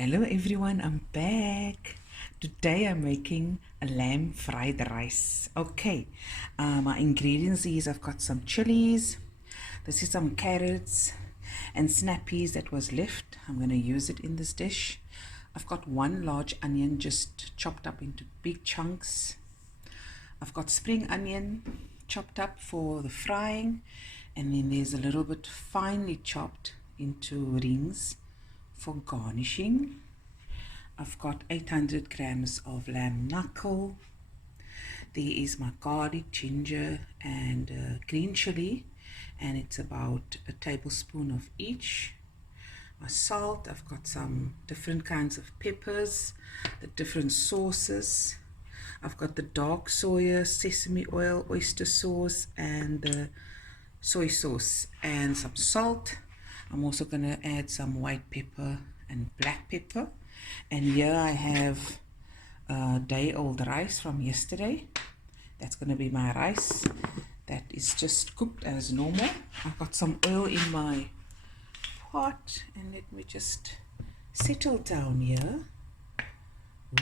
Hello everyone, I'm back. Today I'm making a lamb fried rice. Okay, my ingredients is I've got some chilies, this is some carrots and snap peas that was left. I'm going to use it in this dish. I've got one large onion just chopped up into big chunks. I've got spring onion chopped up for the frying, and then there's a little bit finely chopped into rings for garnishing. I've got 800 grams of lamb knuckle. There is my garlic, ginger and green chili, and it's about a tablespoon of each. My salt, I've got some different kinds of peppers, the different sauces. I've got the dark soya, sesame oil, oyster sauce and the soy sauce and some salt. I'm also going to add some white pepper and black pepper. And here I have day-old rice from yesterday. That's going to be my rice. That is just cooked as normal. I've got some oil in my pot, and let me just settle down here.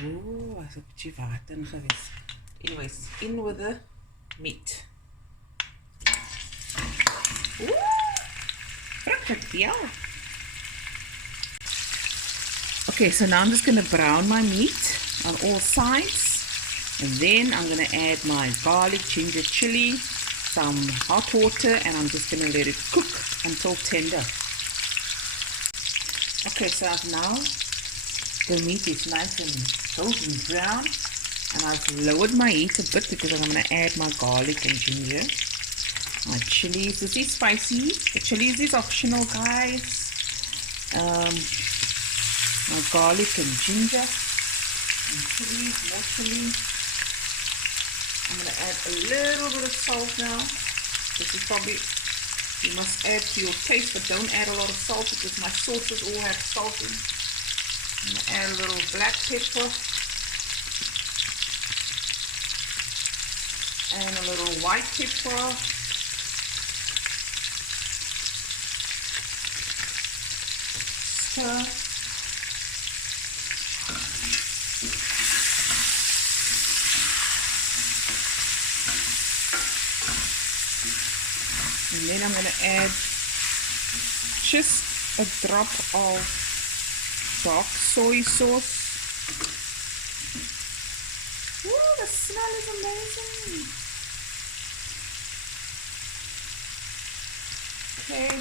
Ooh, was 'n bietjie water in gewees. Anyways, in with the meat. Ooh, frikadel. Okay, so now I'm just going to brown my meat on all sides, and then I'm going to add my garlic, ginger, chili, some hot water, and I'm just going to let it cook until tender. Okay, so now the meat is nice and golden brown, and I've lowered my heat a bit because I'm going to add my garlic and ginger, my chilies. This is spicy. The chilies is optional, guys. My garlic and ginger and chilies, more chili. I'm going to add a little bit of salt now. This is probably, you must add to your taste, but don't add a lot of salt because my sauces all have salt in. I'm going to add a little black pepper and a little white pepper. Stir. And then I'm going to add just a drop of dark soy sauce. Ooh, the smell is amazing. Okay.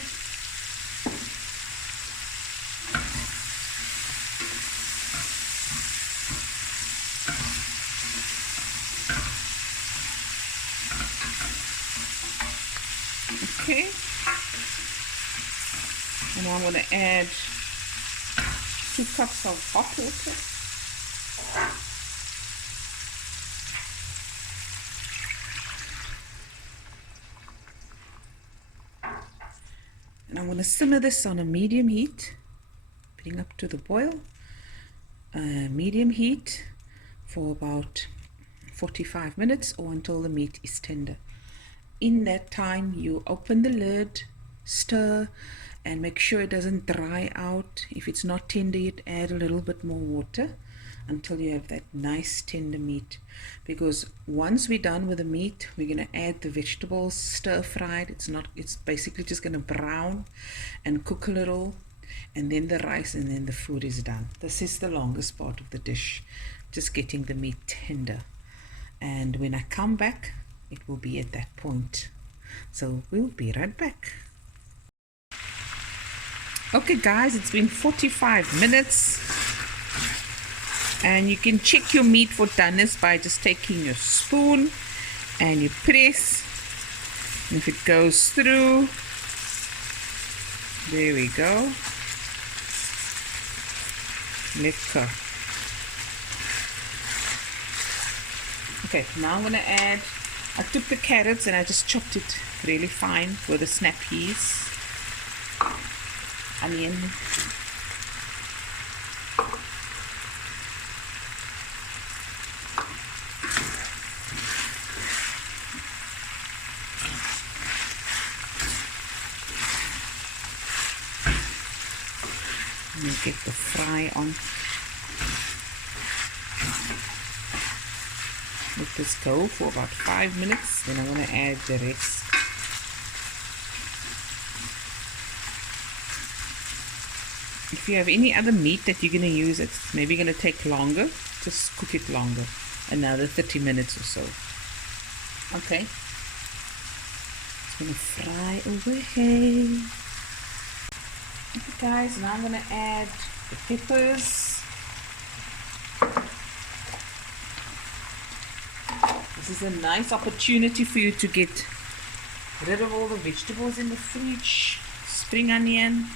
Okay, and I'm going to add 2 cups of hot water. And I'm going to simmer this on a medium heat, bring up to the boil, medium heat for about 45 minutes or until the meat is tender. In that time, you open the lid, stir, and make sure it doesn't dry out. If it's not tender yet, add a little bit more water until you have that nice tender meat. Because once we're done with the meat, we're going to add the vegetables, stir fried. It's basically just going to brown and cook a little, and then the rice, and then the food is done. This is the longest part of the dish, just getting the meat tender. And when I come back, it will be at that point. So we'll be right back. Okay guys, it's been 45 minutes, and you can check your meat for doneness by just taking your spoon and you press, and if it goes through, there we go. Lekker. Okay, now I'm going to add, I took the carrots and I just chopped it really fine with the snap peas, onion, and then get the fry on. Let this go for about 5 minutes, then I'm going to add the rest. If you have any other meat that you're going to use, it's maybe going to take longer, just cook it longer, another 30 minutes or so. Okay, it's going to fry away. Okay guys, now I'm going to add the peppers. This is a nice opportunity for you to get rid of all the vegetables in the fridge. Spring onion.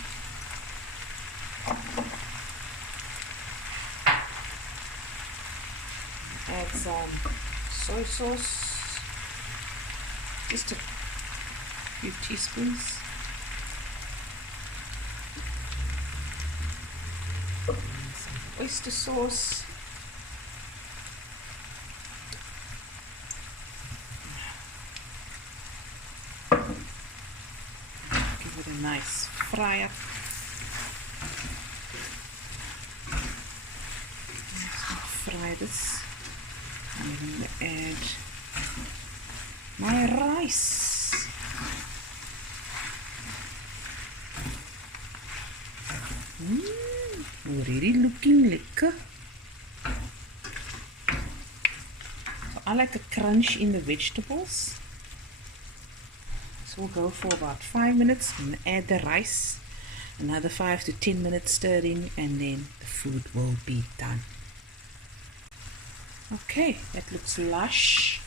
Add some soy sauce, just a few teaspoons. Some oyster sauce. Give it a nice fry up. Fry this. I'm going to add my rice. Already looking lekker. So I like a crunch in the vegetables. So we'll go for about 5 minutes and add the rice. Another 5 to 10 minutes stirring, and then the food will be done. Okay, that looks lush.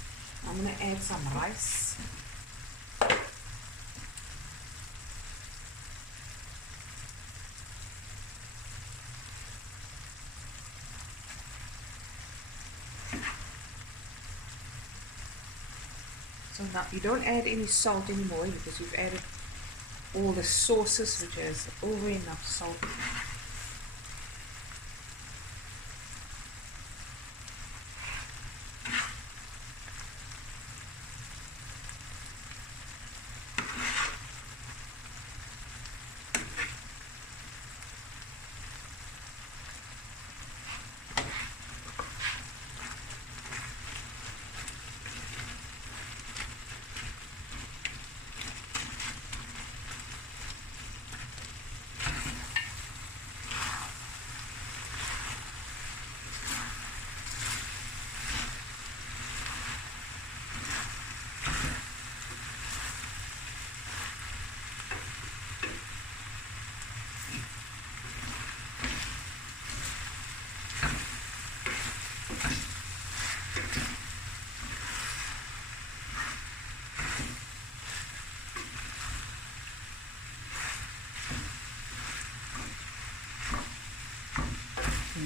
I'm going to add some rice. So now you don't add any salt anymore because you've added all the sauces, which has over enough salt.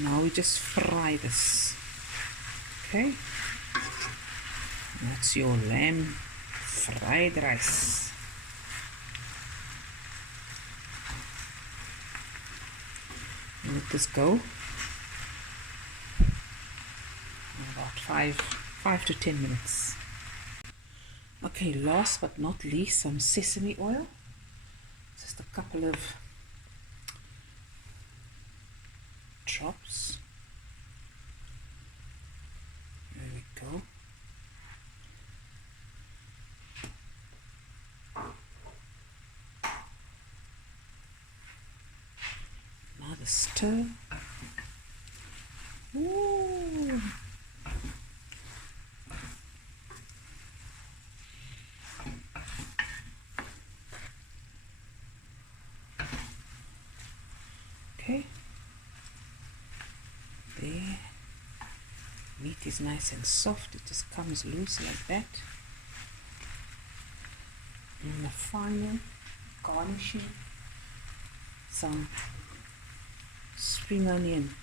Now we just fry this. Okay, that's your lamb fried rice. Let this go about 5 to 10 minutes. Okay, last but not least, some sesame oil. Just a couple of drops. There we go. Another stir. Ooh. Okay. There. Meat is nice and soft. It just comes loose like that. And the final garnishing, some spring onion.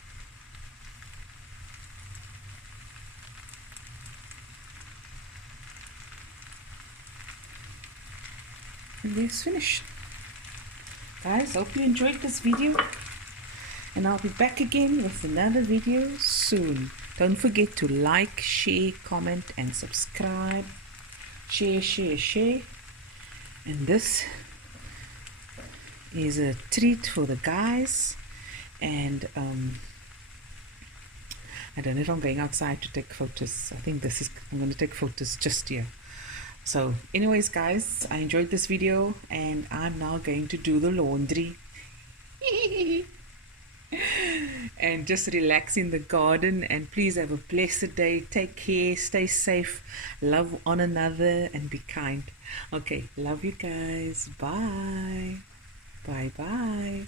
And it's finished. Guys, hope you enjoyed this video, and I'll be back again with another video soon. Don't forget to like, share, comment and subscribe. Share. And this is a treat for the guys, and I don't know if I'm going outside to take photos. I think I'm going to take photos just here. So anyways, guys, I enjoyed this video and I'm now going to do the laundry and just relax in the garden. And please have a blessed day. Take care, stay safe, love one another and be kind. Okay, love you guys. Bye. Bye bye.